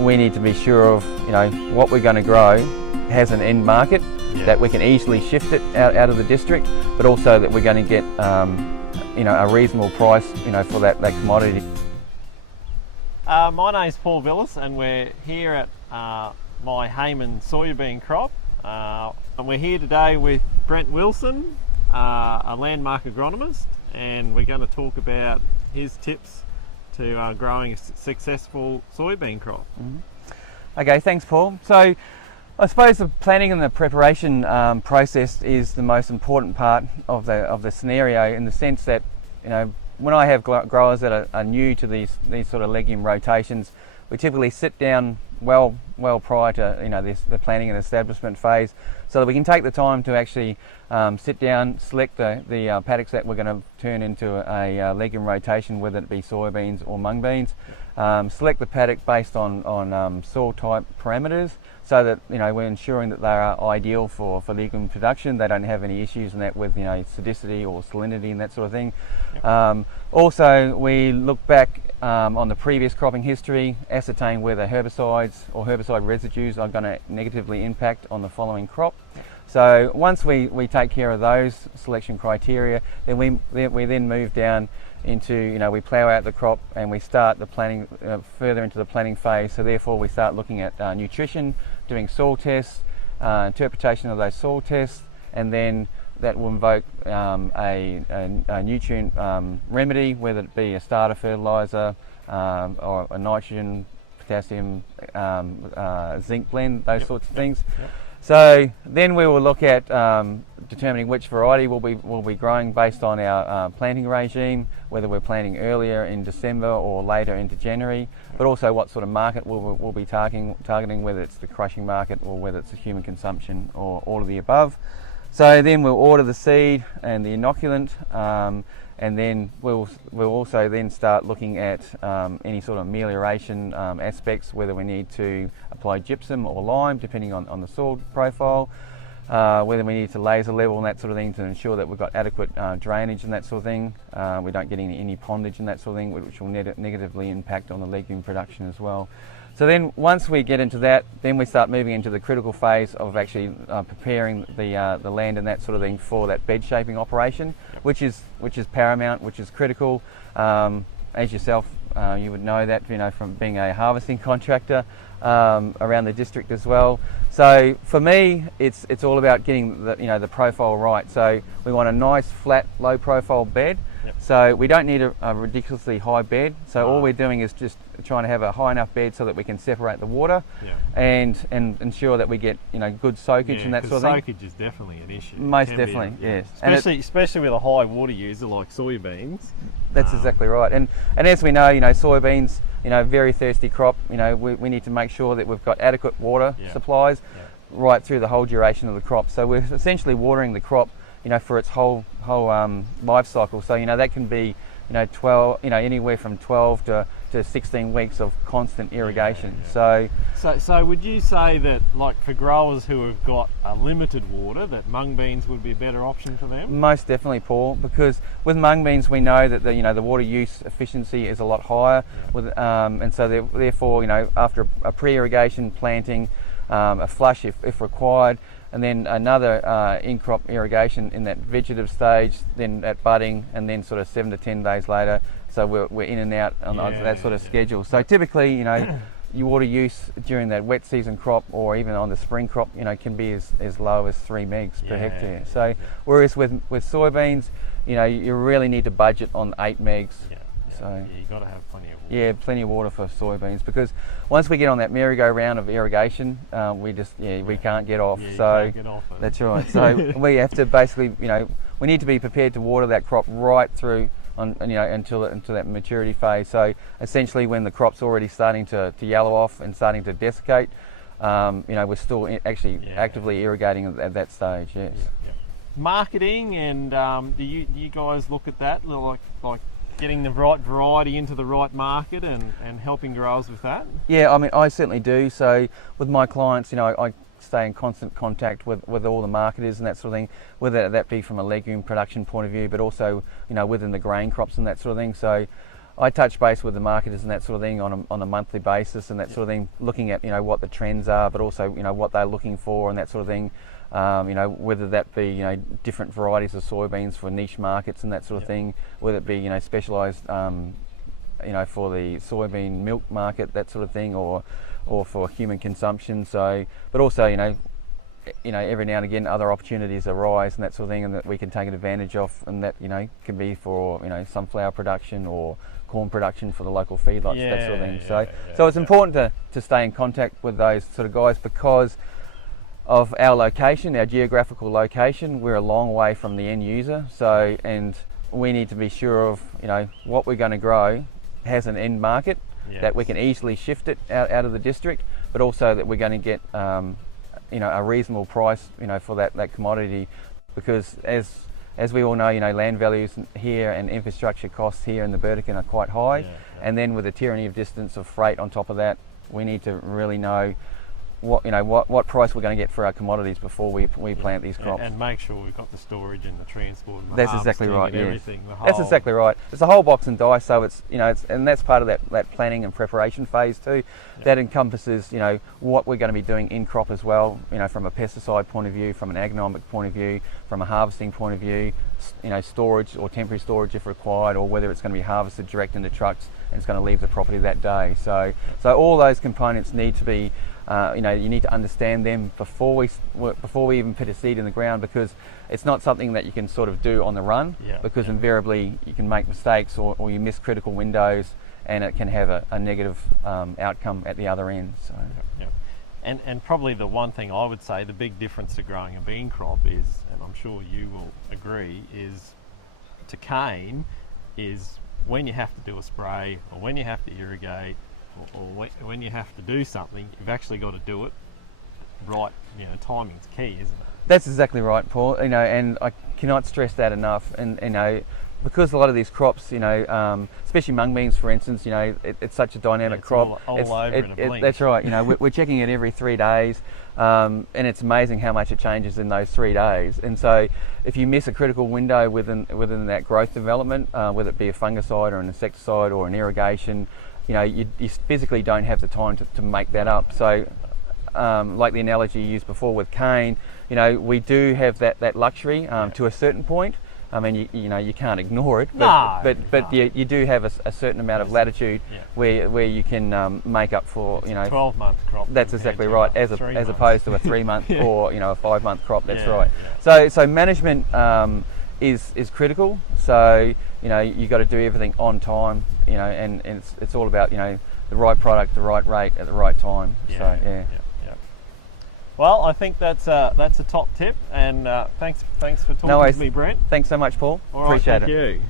we need to be sure of, what we're going to grow has an end market, that we can easily shift it out of the district, but also that we're going to get, a reasonable price, for that commodity. My name's Paul Villis, and we're here at my Hayman soybean crop. And we're here today with Brent Wilson, a landmark agronomist, and we're going to talk about his tips to growing a successful soybean crop. Okay, thanks Paul. So I suppose the planning and the preparation process is the most important part of the scenario, in the sense that, when I have growers that are new to these sort of legume rotations, we typically sit down well prior to the planning and establishment phase, so that we can take the time to actually sit down, select the paddocks that we're going to turn into a legume rotation, whether it be soybeans or mung beans. Select the paddock based on soil type parameters, so that we're ensuring that they are ideal for legume production. They don't have any issues in that with acidity or salinity and that sort of thing. Also, we look back on the previous cropping history, ascertain whether herbicides or herbicide residues are going to negatively impact on the following crop. So once we take care of those selection criteria, then we then move down into, we plough out the crop and we start the planning, further into the planning phase. So therefore we start looking at nutrition, doing soil tests, interpretation of those soil tests, and then that will invoke a nutrient remedy, whether it be a starter fertiliser or a nitrogen, potassium, zinc blend, those sorts of things. So then we will look at determining which variety we'll be growing based on our planting regime, whether we're planting earlier in December or later into January, but also what sort of market we'll be targeting, whether it's the crushing market or whether it's the human consumption or all of the above. So then we'll order the seed and the inoculant, and then we'll also then start looking at any sort of amelioration aspects, whether we need to apply gypsum or lime depending on the soil profile, whether we need to laser level and that sort of thing to ensure that we've got adequate drainage and that sort of thing. We don't get any pondage and that sort of thing, which will negatively impact on the legume production as well. So then once we get into that, then we start moving into the critical phase of actually preparing the land and that sort of thing for that bed shaping operation, which is paramount, which is critical. As yourself, you would know that, from being a harvesting contractor around the district as well. So for me, it's all about getting the profile right. So we want a nice, flat, low profile bed. So we don't need a ridiculously high bed. So all we're doing is just trying to have a high enough bed so that we can separate the water and ensure that we get good soakage and that sort of thing. Soakage is definitely an issue. Most definitely, yes. Especially with a high water user like soybeans. That's exactly right. And as we know, soybeans, very thirsty crop. We need to make sure that we've got adequate water supplies right through the whole duration of the crop. So we're essentially watering the crop for its whole life cycle. So that can be 12, anywhere from 12 to 16 weeks of constant irrigation. So would you say that, like, for growers who have got a limited water, that mung beans would be a better option for them? Most definitely, Paul, because with mung beans we know that the water use efficiency is a lot higher, and so therefore after a pre-irrigation planting, a flush if required, and then another in-crop irrigation in that vegetative stage, then at budding, and then sort of 7 to 10 days later. So we're in and out on that sort of schedule. So typically, your water use during that wet season crop or even on the spring crop, can be as low as 3 megs per hectare. So whereas with soybeans, you really need to budget on 8 megs. So you've got to have plenty of water. Yeah, plenty of water for soybeans, because once we get on that merry-go-round of irrigation, we can't get off. Can't get off it. That's right. So we have to basically, we need to be prepared to water that crop right through until that maturity phase. So essentially, when the crop's already starting to yellow off and starting to desiccate, we're still actively irrigating at that stage. Yes. Marketing, and do you guys look at that, like getting the right variety into the right market and helping growers with that? Yeah, I mean, I certainly do. So with my clients, I stay in constant contact with all the marketers and that sort of thing, whether that be from a legume production point of view, but also, within the grain crops and that sort of thing. So I touch base with the marketers and that sort of thing on a monthly basis and that sort of thing, looking at what the trends are, but also what they're looking for and that sort of thing. Whether that be different varieties of soybeans for niche markets and that sort of thing, whether it be specialised for the soybean milk market, that sort of thing, or for human consumption. So, but also every now and again other opportunities arise and that sort of thing, and that we can take advantage of, and that can be for sunflower production or corn production for the local feedlots, that sort of thing. So it's important to stay in contact with those sort of guys because of our location, our geographical location. We're a long way from the end user, so, and we need to be sure of what we're going to grow has an end market, that we can easily shift it out of the district, but also that we're going to get a reasonable price for that commodity, because as we all know, land values here and infrastructure costs here in the Burdekin are quite high, and then with the tyranny of distance of freight on top of that, we need to really know what price we're going to get for our commodities before we plant these crops. And make sure we've got the storage and the transport and the That's exactly right. and Yes. everything. That's exactly right. It's a whole box and dice. So it's and that's part of that planning and preparation phase too. That encompasses what we're going to be doing in crop as well. From a pesticide point of view, from an agronomic point of view, from a harvesting point of view. Storage or temporary storage if required, or whether it's going to be harvested direct into trucks and it's going to leave the property that day. So all those components need to be. You need to understand them before we even put a seed in the ground, because it's not something that you can sort of do on the run, because invariably you can make mistakes or you miss critical windows, and it can have a negative outcome at the other end. So. And probably the one thing I would say, the big difference to growing a bean crop is, and I'm sure you will agree, is to cane, is when you have to do a spray or when you have to irrigate, or when you have to do something, you've actually got to do it right. Timing's key, isn't it? That's exactly right, Paul. And I cannot stress that enough. And because a lot of these crops, especially mung beans, for instance, it's such a dynamic crop. All over in a blink. That's right. We're checking it every 3 days, and it's amazing how much it changes in those 3 days. And so, if you miss a critical window within that growth development, whether it be a fungicide or an insecticide or an irrigation, you physically don't have the time to make that up. So, like the analogy you used before with cane, we do have that luxury to a certain point. I mean, you can't ignore it, but you do have a certain amount of latitude where you can make up for 12-month crop. That's exactly right, as opposed to a 3-month or a 5-month crop. That's right. Yeah. So management is critical. So you got to do everything on time. And it's all about the right product, the right rate at the right time. Well, I think that's a top tip, and thanks for talking to me, Brent. Thanks so much, Paul. All right, Appreciate thank it. you.